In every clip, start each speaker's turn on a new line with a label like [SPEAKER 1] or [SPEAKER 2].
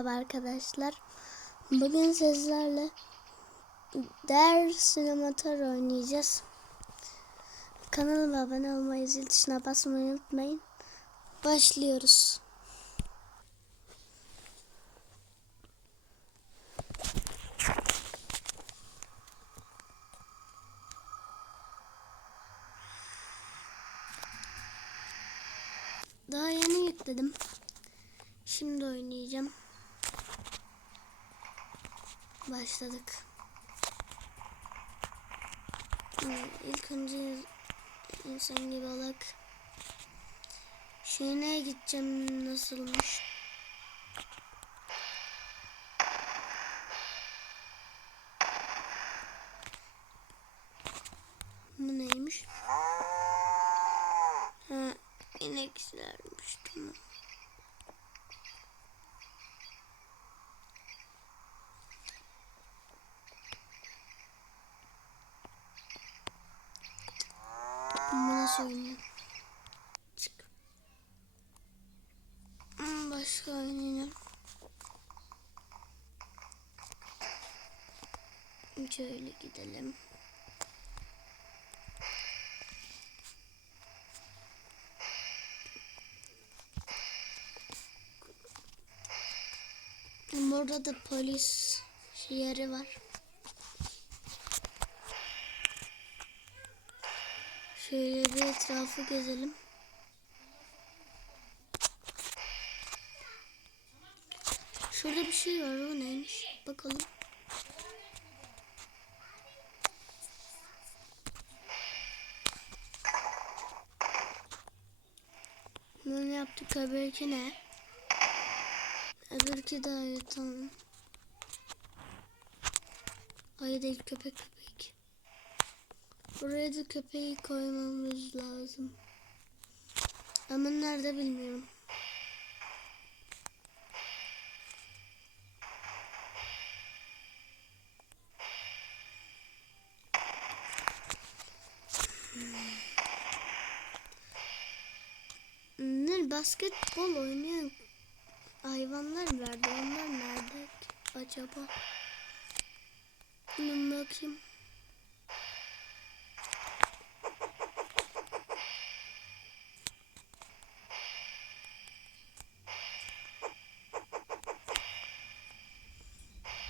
[SPEAKER 1] Merhaba arkadaşlar. Bugün sizlerle Der Sinemator oynayacağız. Kanalıma abone olmayı, zil tuşuna basmayı unutmayın. Başlıyoruz. Daha yeni yükledim. Şimdi oynayacağım. Başladık. İlk önce insan gibi olarak Şine'ye gideceğim nasılmış? Bu neymiş? Ha, ineklermiş tamam. Oynuyor? Çık. Başka oynayalım. Şöyle gidelim. Burada da polis yeri var. Şöyle bir etrafı gezelim. Şurada bir şey var o neymiş? Bakalım. Bunu yaptık öbürki ne? Öbürki de ayı tamam. Ayı değil köpek. Buraya da köpeği koymamız lazım. Ama nerede bilmiyorum. Ne basketbol oynayan hayvanlar nerede? Onlar nerede acaba? Bir bakayım.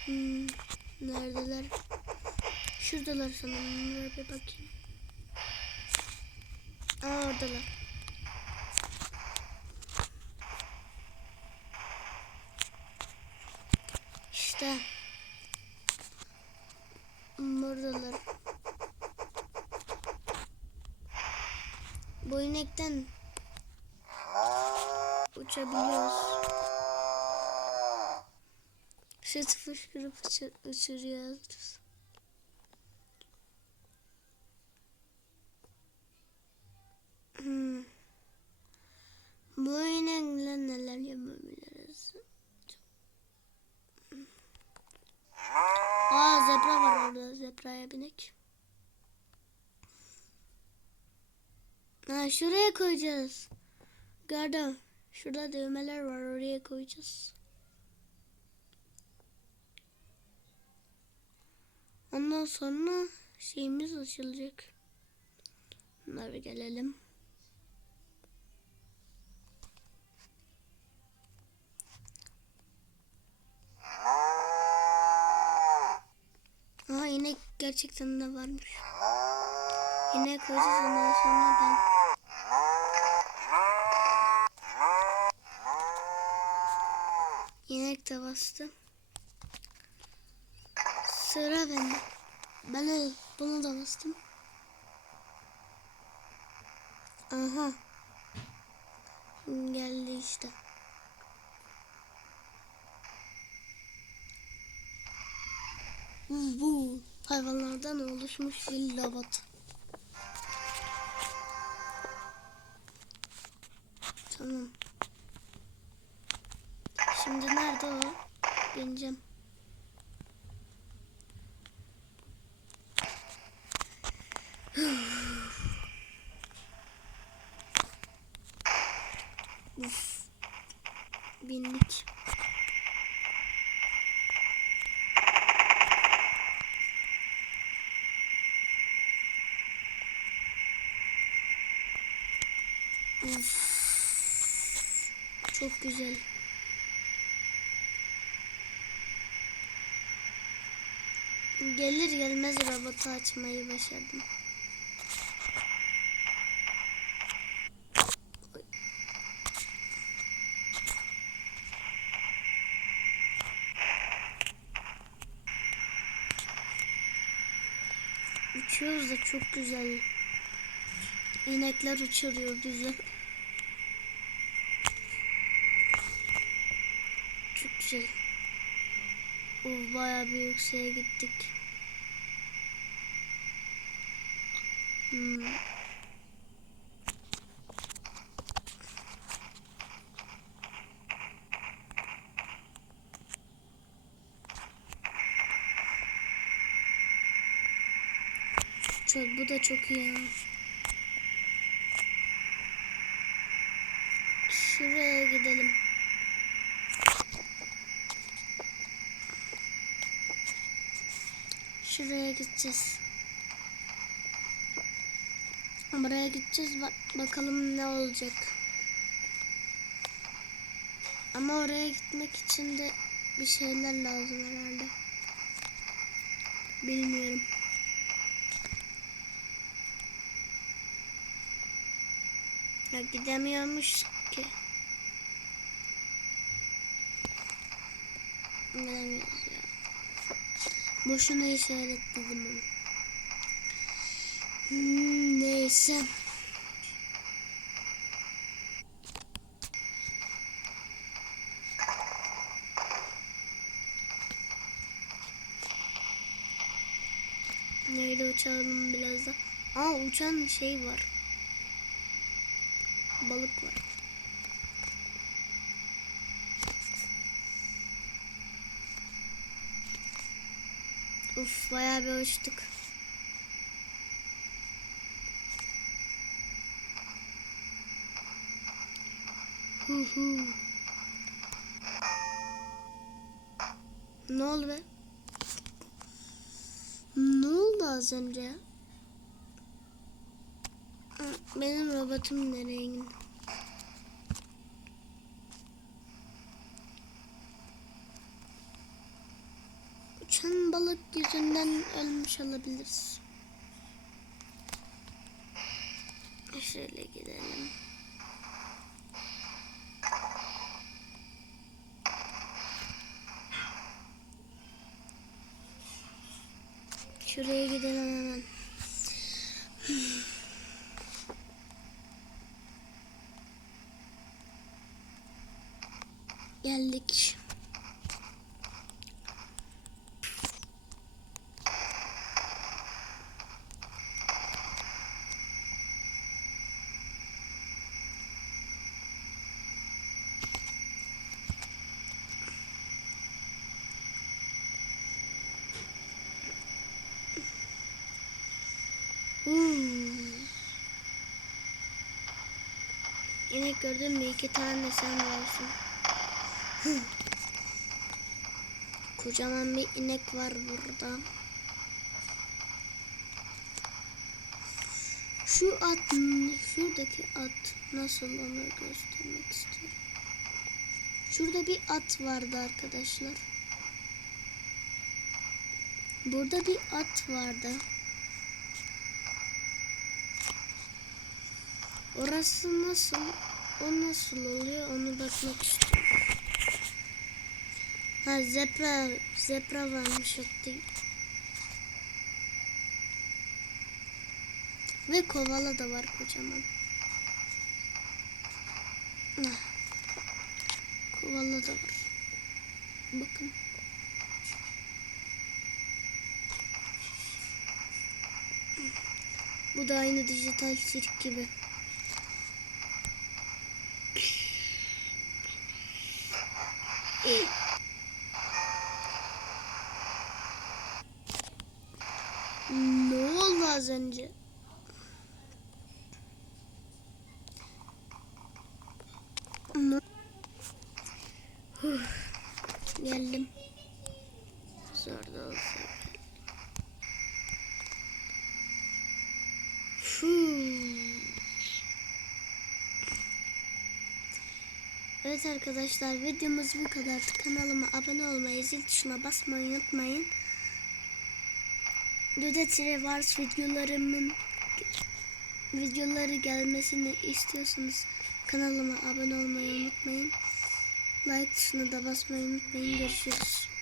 [SPEAKER 1] Hmm, neredeler? Şuradalar sanırım. Bunlara bir bakayım. Aa oradalar. İşte. Buradalar. Bu inekten uçabiliyoruz. Süt fışkırıp uçur, uçuruyoruz. Hmm. Bu inekle neler yapabiliriz? Aa zebra var orada. Zebraya binek. Ha, şuraya koyacağız. Gördüm. Şurada düğmeler var. Oraya koyacağız. Ondan sonra şeyimiz açılacak. Bunlara gelelim. Aha inek gerçekten de varmış. İnek koyacağız ondan sonra ben. İnek de bastı. Sıra bende. Ben de bunu da bastım. Aha. Geldi işte. Bu hayvanlardan oluşmuş bir robot. Tamam. Şimdi nerede o? Bineceğim. Uf. Bindik. Uf. Çok güzel. Gelir gelmez robotu açmayı başardım. Da çok güzel. İnekler uçuruyor bizi. Çok güzel. O bayağı bir yükseğe gittik. Hmm. Çok, bu da çok iyi. ya. Şuraya gidelim. Şuraya gideceğiz. Buraya gideceğiz. Bak bakalım ne olacak. Ama oraya gitmek için de bir şeyler lazım herhalde. Bilmiyorum. Ya gidemiyormuş ki. Gidemiyoruz ya. Boşuna işaretledim onu. Hmm, neyse. Nerede uçalım biraz da. Aa uçan şey var. Balık var. Uf bayağı bir uçtuk. Hu hu. Ne oldu be? Ne oldu az önce? Hı, Benim robotum nereye gitti? Uçan balık yüzünden ölmüş olabiliriz. Şöyle gidelim. Şuraya gidelim hemen. Geldik. Hmm. İnek gördün mü? İki tane sen varsın. Hı. Kocaman bir inek var burada. Şu at, şuradaki at nasıl onu göstermek istiyorum. Şurada bir at vardı arkadaşlar. Burada bir at vardı. Orası nasıl? O nasıl oluyor? Onu bakmak istiyorum. Ha zebra, zebra varmış hatta. Ve kovala da var kocaman. Ah. Kovala da var. Bakın. Bu da aynı dijital sirk gibi. Ne oldu az önce? Geldim. Evet arkadaşlar videomuz bu kadar. Kanalıma abone olmayı, zil tuşuna basmayı unutmayın. Duda Tire Wars videolarımın videoları gelmesini istiyorsanız kanalıma abone olmayı unutmayın. Like tuşuna da basmayı unutmayın. Görüşürüz.